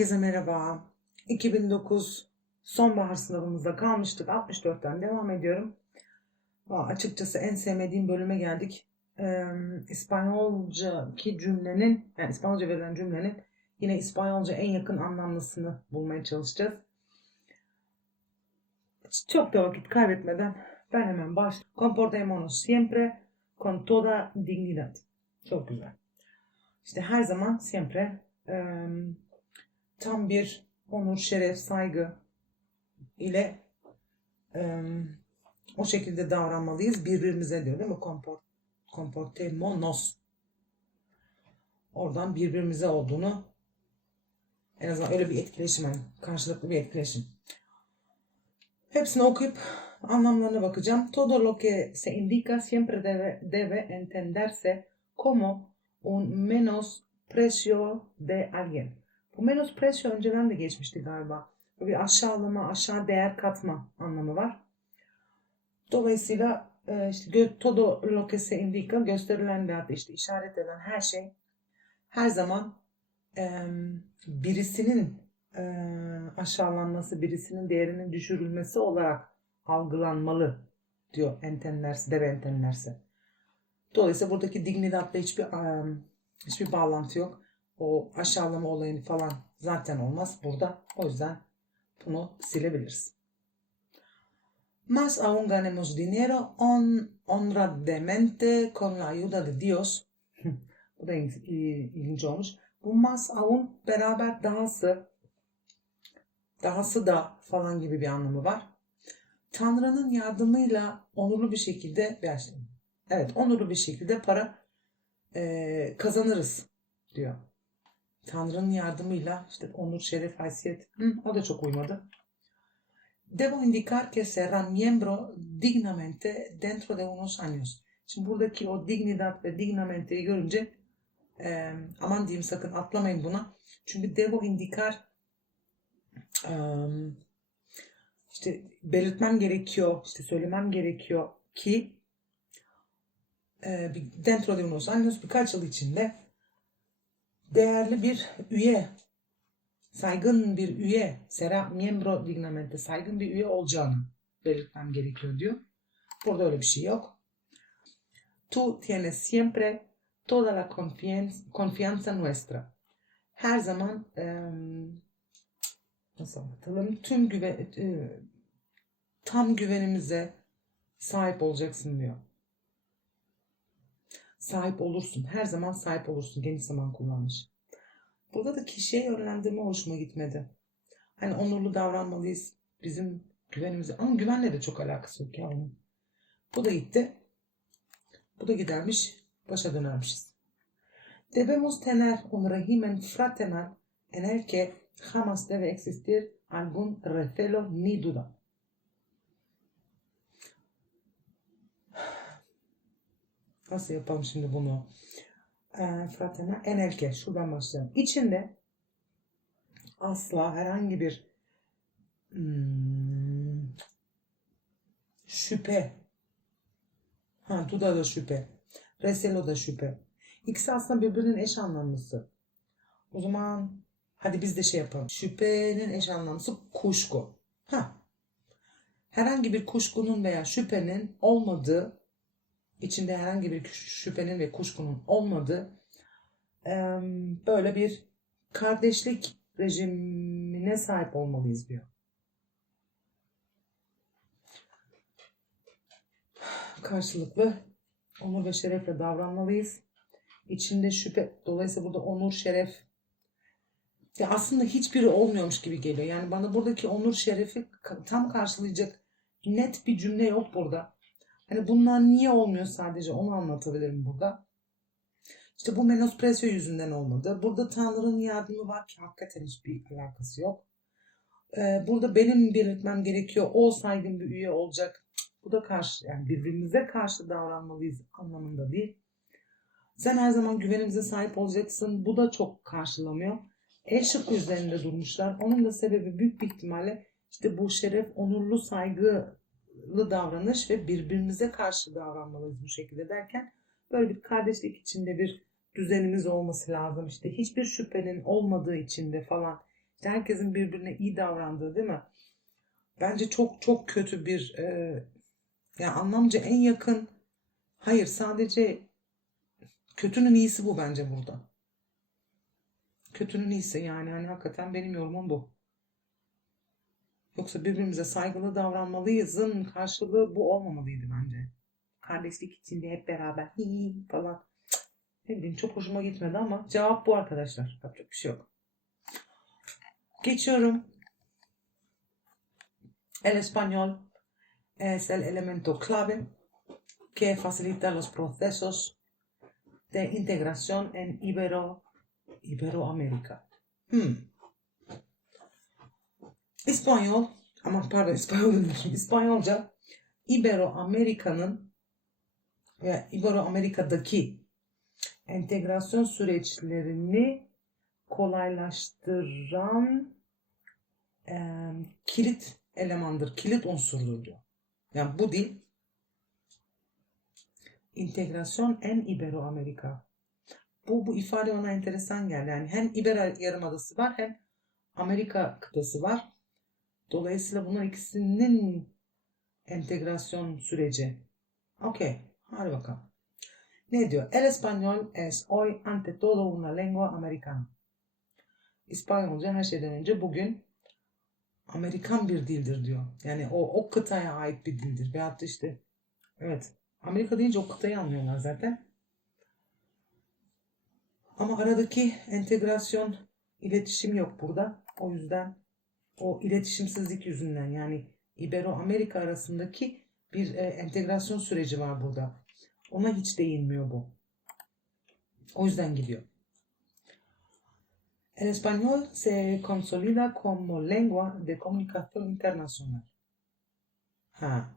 Herkese merhaba. 2009 sonbahar sınavımızda kalmıştık. 64'ten devam ediyorum. Açıkçası en sevmediğim bölüme geldik. Ee, İspanyolcaki cümlenin, yani İspanyolca verilen cümlenin yine İspanyolca en yakın anlamlısını bulmaya çalışacağız. Çok da vakit kaybetmeden ben hemen başlayayım. Comportémonos siempre con toda dignidad. Çok güzel. İşte her zaman siempre em, tam bir onur, şeref, saygı ile em, o şekilde davranmalıyız birbirimize diyor değil mi? Comport, comportemonos. Oradan birbirimize olduğunu en azından öyle bir etkileşim hani karşılıklı bir etkileşim. Hepsini okuyup anlamlarına bakacağım. Todo lo que se indica siempre debe, debe entenderse como un menosprecio de alguien. Bu menosprecio önceden de geçmişti galiba. Bir aşağılama, aşağı değer katma anlamı var. Dolayısıyla e, işte todo lo que se indica gösterilen da işte işaret eden her şey her zaman e, birisinin e, aşağılanması, birisinin değerinin düşürülmesi olarak algılanmalı diyor entenlerse, deve entenlerse. Dolayısıyla buradaki dignidatla hiçbir hiçbir bağlantı yok. O aşağılama olayını falan zaten olmaz burada. O yüzden bunu silebiliriz. Más aún ganemos dinero hon- honradamente con la ayuda de Dios. Bu da il- il- ilginç olmuş. Bu más aún beraber dahası, dahası da falan gibi bir anlamı var. Tanrı'nın yardımıyla onurlu bir şekilde, evet onurlu bir şekilde para eee, kazanırız diyor. Tanrı'nın yardımıyla işte onur, şeref, haysiyet. Hı, o da çok uymadı. Debo indicar que será miembro dignamente dentro de unos años. Şimdi buradaki o dignidad ve dignamente'yi görünce e, aman diyeyim sakın atlamayın buna. Çünkü debo indicar e, işte belirtmem gerekiyor, işte söylemem gerekiyor ki e, dentro de unos años birkaç yıl içinde değerli bir üye, saygın bir üye, será miembro dignamente, saygın bir üye olacağını belirtmem gerekiyor diyor. Burada öyle bir şey yok. Tú tienes siempre toda la confianza, nuestra. Her zaman em, nasıl anlatalım? Tüm güven, e, tam güvenimize sahip olacaksın diyor. Sahip olursun. Her zaman sahip olursun. Geniş zaman kullanmış. Burada da kişiye yönlendirme hoşuma gitmedi. Hani onurlu davranmalıyız. Bizim güvenimize. Ama güvenle de çok alakası yok ya onun. Bu da gitti. Bu da gidermiş. Başa dönermişiz. Debemos tener un régimen fraternal en el que jamás debe existir algún recelo ni duda. Nasıl yapalım şimdi bunu? Ee, fraternal en el que. Şuradan başlayalım. İçinde asla herhangi bir hmm, şüphe. Ha, duda da şüphe. Reselo da şüphe. İkisi aslında birbirinin eş anlamlısı. O zaman hadi biz de şey yapalım. Şüphenin eş anlamlısı kuşku. Ha. Herhangi bir kuşkunun veya şüphenin olmadığı, içinde herhangi bir şüphenin ve kuşkunun olmadığı böyle bir kardeşlik rejimine sahip olmalıyız diyor. Karşılıklı onur ve şerefle davranmalıyız. İçinde şüphe, dolayısıyla burada onur, şeref ya aslında hiçbiri olmuyormuş gibi geliyor. Yani bana buradaki onur, şerefi tam karşılayacak net bir cümle yok burada. Hani bunlar niye olmuyor sadece onu anlatabilirim burada. İşte bu menospresio yüzünden olmadı. Burada Tanrı'nın yardımı var ki hakikaten hiçbir alakası yok. Ee, burada benim belirtmem gerekiyor. O saygın bir üye olacak. Bu da karşı yani birbirimize karşı davranmalıyız anlamında değil. Sen her zaman güvenimize sahip olacaksın. Bu da çok karşılamıyor. E şıkkı üzerinde durmuşlar. Onun da sebebi büyük bir ihtimalle işte bu şeref, onurlu, saygılı davranış ve birbirimize karşı davranmalıyız bu şekilde derken böyle bir kardeşlik içinde bir düzenimiz olması lazım. İşte hiçbir şüphenin olmadığı içinde falan Herkesin birbirine iyi davrandığı değil mi? Bence çok çok kötü bir e, yani anlamca en yakın hayır sadece kötünün iyisi bu bence burada. Kötünün iyisi yani hani hakikaten benim yorumum bu. Yoksa birbirimize saygılı davranmalıyızın karşılığı bu olmamalıydı bence. Kardeşlik içinde hep beraber hi falan. Ne bileyim çok hoşuma gitmedi ama cevap bu arkadaşlar. Yapacak bir şey yok. Geçiyorum. El español es el elemento clave que facilita los procesos de integración en Ibero, Iberoamérica. Hmm. İspanyol, ama pardon İspanyol demişim. İspanyolca İbero-Amerika'nın ve İbero-Amerika'daki entegrasyon süreçlerini kolaylaştıran eee, kilit elemandır, kilit unsurdur diyor. Yani bu dil integrasyon en Ibero-Amerika. Bu, bu ifade ona enteresan geldi. Yani hem İber Yarımadası var hem Amerika kıtası var. Dolayısıyla bunlar ikisinin entegrasyon süreci. Okey. Hadi bakalım. Ne diyor? El español es hoy ante todo una lengua americana. İspanyolca her şeyden önce bugün Amerikan bir dildir diyor. Yani o, o kıtaya ait bir dildir. Veyahut da işte evet Amerika deyince o kıtayı anlıyorlar zaten. Ama aradaki entegrasyon, iletişim yok burada. O yüzden o iletişimsizlik yüzünden yani Ibero-Amerika arasındaki bir e, entegrasyon süreci var burada. Ona hiç değinmiyor bu. O yüzden gidiyor. El español se consolida como lengua de comunicación internacional. Ha.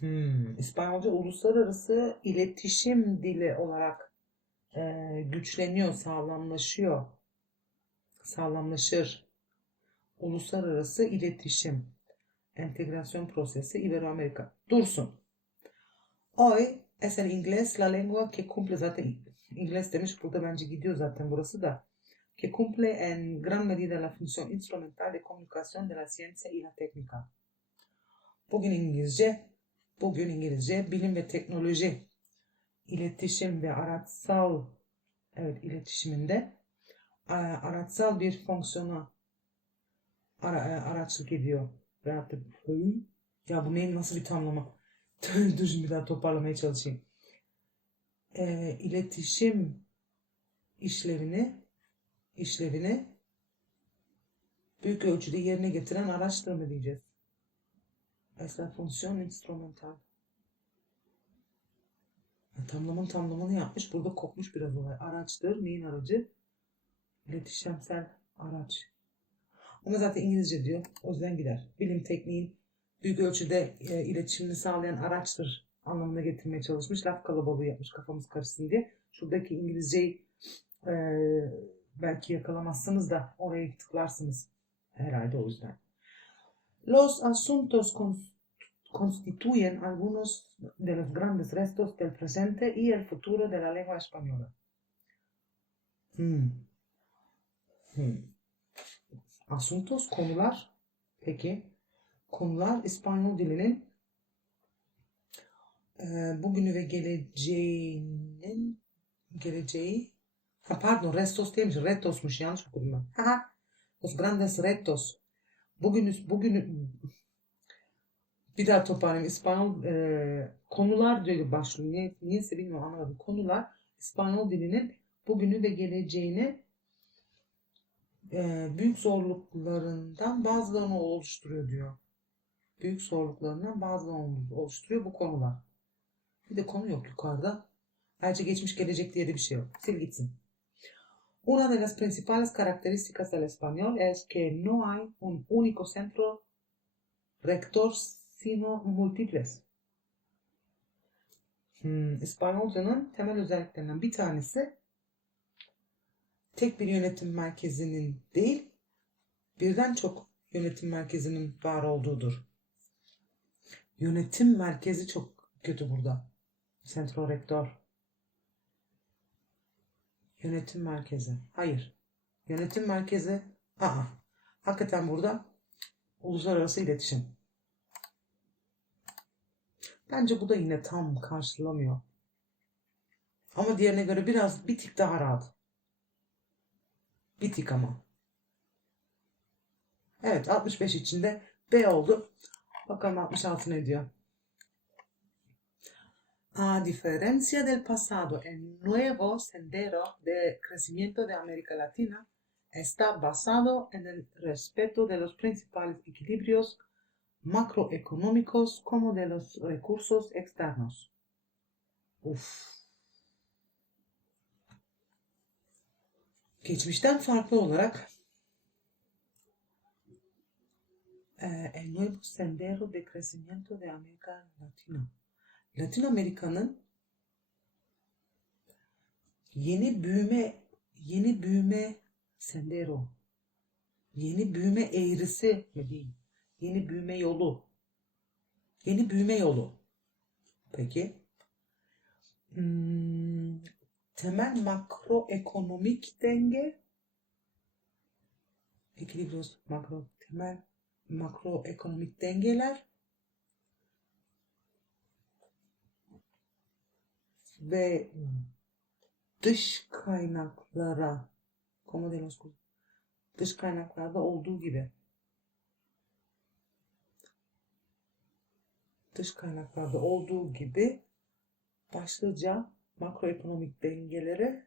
Hmm. İspanyolca uluslararası iletişim dili olarak e, güçleniyor, sağlamlaşıyor. Sağlamlaşır. Uluslararası iletişim. Entegrasyon prosesi Iberoamerica. Dursun. Hoy es el inglés la lengua que cumple zaten İngiliz demiş burada bence gidiyor zaten burası da. Que cumple en gran medida la función instrumental de comunicación de la ciencia y la técnica. Bugün İngilizce, bugün İngilizce bilim ve teknoloji, iletişim ve araçsal, evet iletişiminde araçsal bir fonksiyona ara, araçlık ediyor. Da Hı? ya bu neyin nasıl bir tamlama? Dur şimdi bir daha toparlamaya çalışayım. E, iletişim işlevini işlevini büyük ölçüde yerine getiren araçtır mı diyeceğiz? Es la función instrumental. Ya, tamlamın tamlamını yapmış. Burada kopmuş biraz olay. Araçtır. Neyin aracı? İletişimsel araç. Ama zaten İngilizce diyor. O yüzden gider. Bilim tekniğin büyük ölçüde e, iletişimini sağlayan araçtır anlamına getirmeye çalışmış. Laf kalabalığı yapmış kafamız karışsın diye. Şuradaki İngilizceyi e, belki yakalamazsınız da oraya tıklarsınız. Herhalde o yüzden. Los asuntos cons- constituyen algunos de los grandes restos del presente y el futuro de la lengua española. Hmm. Hmm. Asuntos konular. Peki. Konular İspanyol dilinin e, bugünü ve geleceğinin geleceği ha, pardon restos değilmiş retosmuş yanlış okudum ben. Haha. Los grandes retos. Bugün bugün bir daha toparlayayım. İspanyol e, konular diye başlıyor. Niye, niyeyse bilmiyorum anlamadım. Konular İspanyol dilinin bugünü ve geleceğini e, büyük zorluklarından bazılarını oluşturuyor diyor. Büyük zorluklarından bazılarını oluşturuyor bu konular. Bir de konu yok yukarıda. Ayrıca geçmiş gelecek diye de bir şey yok. Sil gitsin. Una de las principales características del español es que no hay un único centro rector sino múltiples. Hmm, İspanyolcanın temel özelliklerinden bir tanesi tek bir yönetim merkezinin değil, birden çok yönetim merkezinin var olduğudur. Yönetim merkezi çok kötü burada. Centro rector. Yönetim merkezi. Hayır. Yönetim merkezi Aa, hakikaten burada uluslararası iletişim. Bence bu da yine tam karşılamıyor. Ama diğerine göre biraz bir tık daha rahat. Bir tık ama. Evet 65 içinde B oldu. Bakalım 66 ne diyor. A diferencia del pasado, el nuevo sendero de crecimiento de América Latina está basado en el respeto de los principales equilibrios macroeconómicos como de los recursos externos. Uf. Geçmişten farklı olarak eh, el nuevo sendero de crecimiento de América Latina. Latin Amerika'nın yeni büyüme yeni büyüme sendero yeni büyüme eğrisi mi diyeyim? Yeni büyüme yolu. Yeni büyüme yolu. Peki. Hmm, temel makroekonomik denge. Ekilibrios makro temel makroekonomik dengeler. Ve dış kaynaklara como de los dış kaynaklarda olduğu gibi. Dış kaynaklarda olduğu gibi başlıca makroekonomik dengelere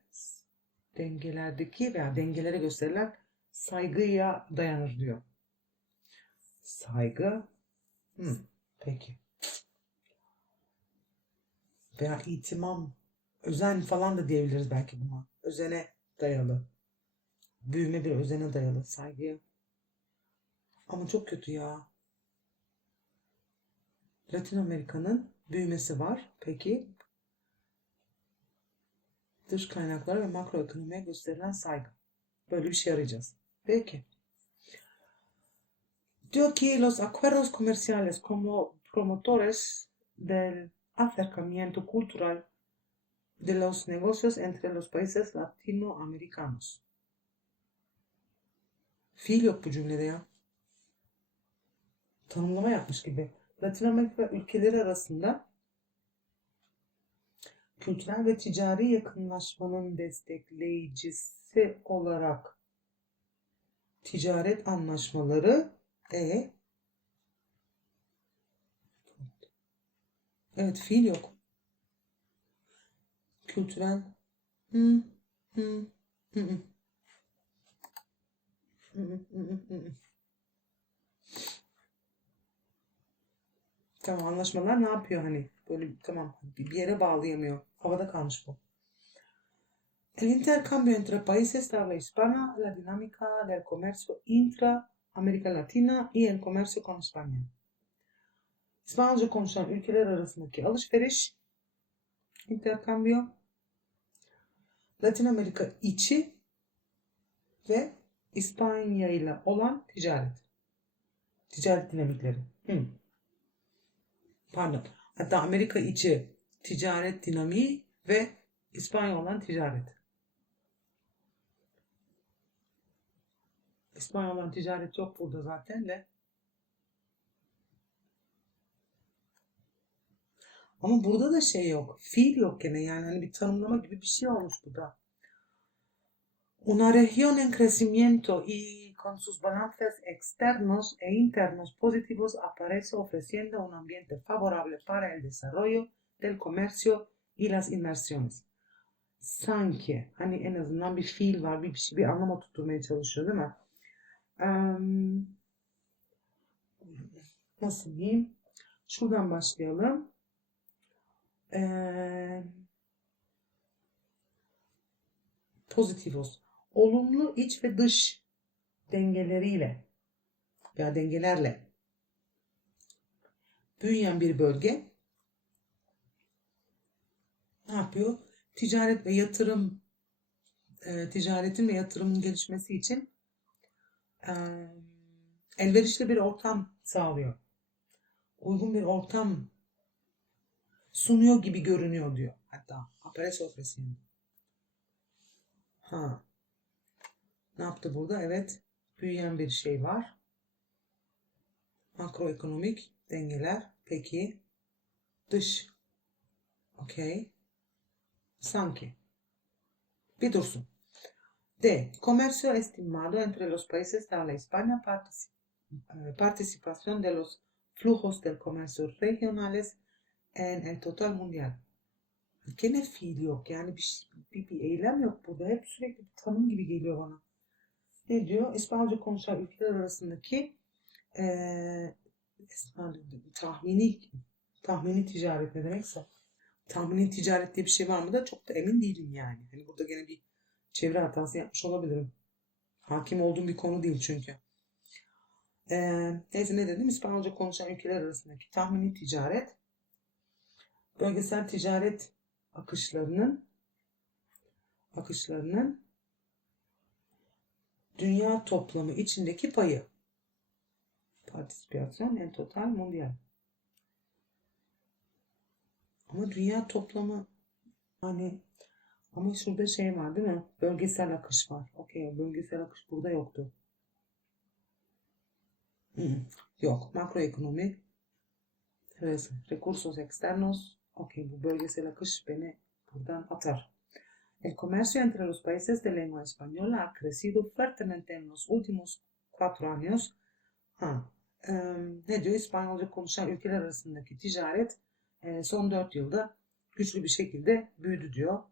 dengelerdeki veya dengelere gösterilen saygıya dayanır diyor. Saygı. Hmm, peki. Veya itimam, özen falan da diyebiliriz belki buna. Özene dayalı. Büyüme bir özene dayalı. Saygıya. Ama çok kötü ya. Latin Amerika'nın büyümesi var. Peki dış kaynaklara ve makroekonomiye gösterilen saygı. Böyle bir şey arayacağız. Peki. Diyor ki los acuerdos comerciales como promotores del acercamiento cultural de los negocios entre los países latinoamericanos. Fiil yok bu cümlede ya. Tanımlama yapmış gibi. Latin Amerika ülkeleri arasında kültürel ve ticari yakınlaşmanın destekleyicisi olarak ticaret anlaşmaları e evet fiil yok. Kültürel hı. Tamam anlaşmalar ne yapıyor hani? Böyle tamam bir yere bağlayamıyor. Havada kalmış bu. El intercambio entre países de habla hispana, la dinámica del comercio intra América Latina y el comercio con España. İspanyolca konuşan ülkeler arasındaki alışveriş, intercambio, Latin Amerika içi ve İspanya ile olan ticaret. Ticaret dinamikleri. Hı. Pardon. Hatta Amerika içi ticaret dinamiği ve İspanya olan ticaret. İspanya olan ticaret yok burada zaten de. Ama burada da şey yok. Fiil yok gene yani hani bir tanımlama gibi bir şey olmuş burada. Una región en crecimiento y con sus balances externos e internos positivos aparece ofreciendo un ambiente favorable para el desarrollo del comercio y las inversiones. Sanki hani en azından bir fiil var, bir, bir şey, bir anlama tutturmaya çalışıyor değil mi? Em, nasıl diyeyim? Şuradan başlayalım. Eee pozitivos. Olumlu iç ve dış dengeleriyle veya dengelerle büyüyen bir bölge ne yapıyor? Ticaret ve yatırım e, ticaretin ve yatırımın gelişmesi için e, elverişli bir ortam sağlıyor. Uygun bir ortam sunuyor gibi görünüyor diyor. Hatta aparece ofreciendo. Ha. Ne yaptı burada? Evet. büyüyen bir şey var. Makroekonomik dengeler. Peki. Dış. Okey. Sanki. Bir dursun. D. Comercio estimado entre los países de habla hispana partici- eh, participación de los flujos del comercio regionales en el total mundial. Gene fiil yok. Yani bir, bir, bir eylem yok burada. Hep sürekli bir tanım gibi geliyor bana. Ne diyor? İspanyolca konuşan ülkeler arasındaki İspanyol- tahmini tahmini ticaret ne demekse tahmini ticaret diye bir şey var mı da çok da emin değilim yani. Hani burada gene bir çevre hatası yapmış olabilirim. Hakim olduğum bir konu değil çünkü. Ee, neyse ne dedim? İspanyolca konuşan ülkeler arasındaki tahmini ticaret bölgesel ticaret akışlarının akışlarının dünya toplamı içindeki payı. Partisipasyon en total mondial. Ama dünya toplamı hani ama şurada şey var değil mi? Bölgesel akış var. Okey, bölgesel akış burada yoktu. Hı, Yok. Makroekonomi res- recursos externos. Okey, bu bölgesel akış beni buradan atar. El comercio entre los países de lengua española ha crecido fuertemente en los últimos cuatro años. Ha, em, ne diyor? İspanyolca konuşan ülkeler arasındaki ticaret son 4 yılda güçlü bir şekilde büyüdü diyor.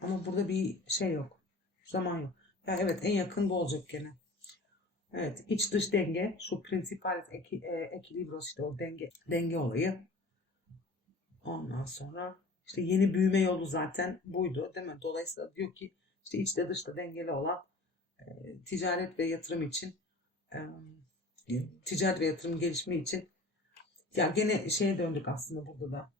Ama burada bir şey yok. Zaman yok. Ya evet en yakın bu olacak gene. Evet iç dış denge şu principales eki, e, equilibros işte o denge denge olayı. Ondan sonra işte yeni büyüme yolu zaten buydu değil mi? Dolayısıyla diyor ki işte içte dışta dengeli olan e, ticaret ve yatırım için e, ticaret ve yatırım gelişme için ya gene şeye döndük aslında burada da.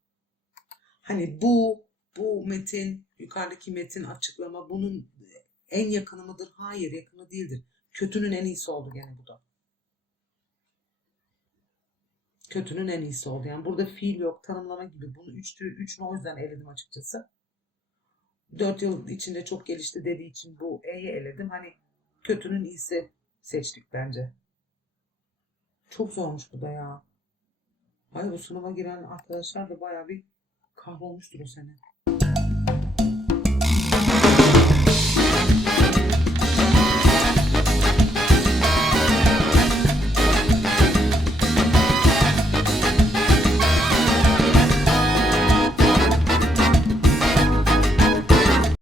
Hani bu bu metin, yukarıdaki metin açıklama bunun en yakını mıdır? Hayır, yakını değildir. Kötünün en iyisi oldu gene bu da. Kötünün en iyisi oldu. Yani burada fiil yok, tanımlama gibi. Bunu üç, üçünü o yüzden eledim açıkçası. Dört yıl içinde çok gelişti dediği için bu E'yi eledim. Hani kötünün iyisi seçtik bence. Çok zormuş bu da ya. Ay bu sınava giren arkadaşlar da bayağı bir kahrolmuştur o sene.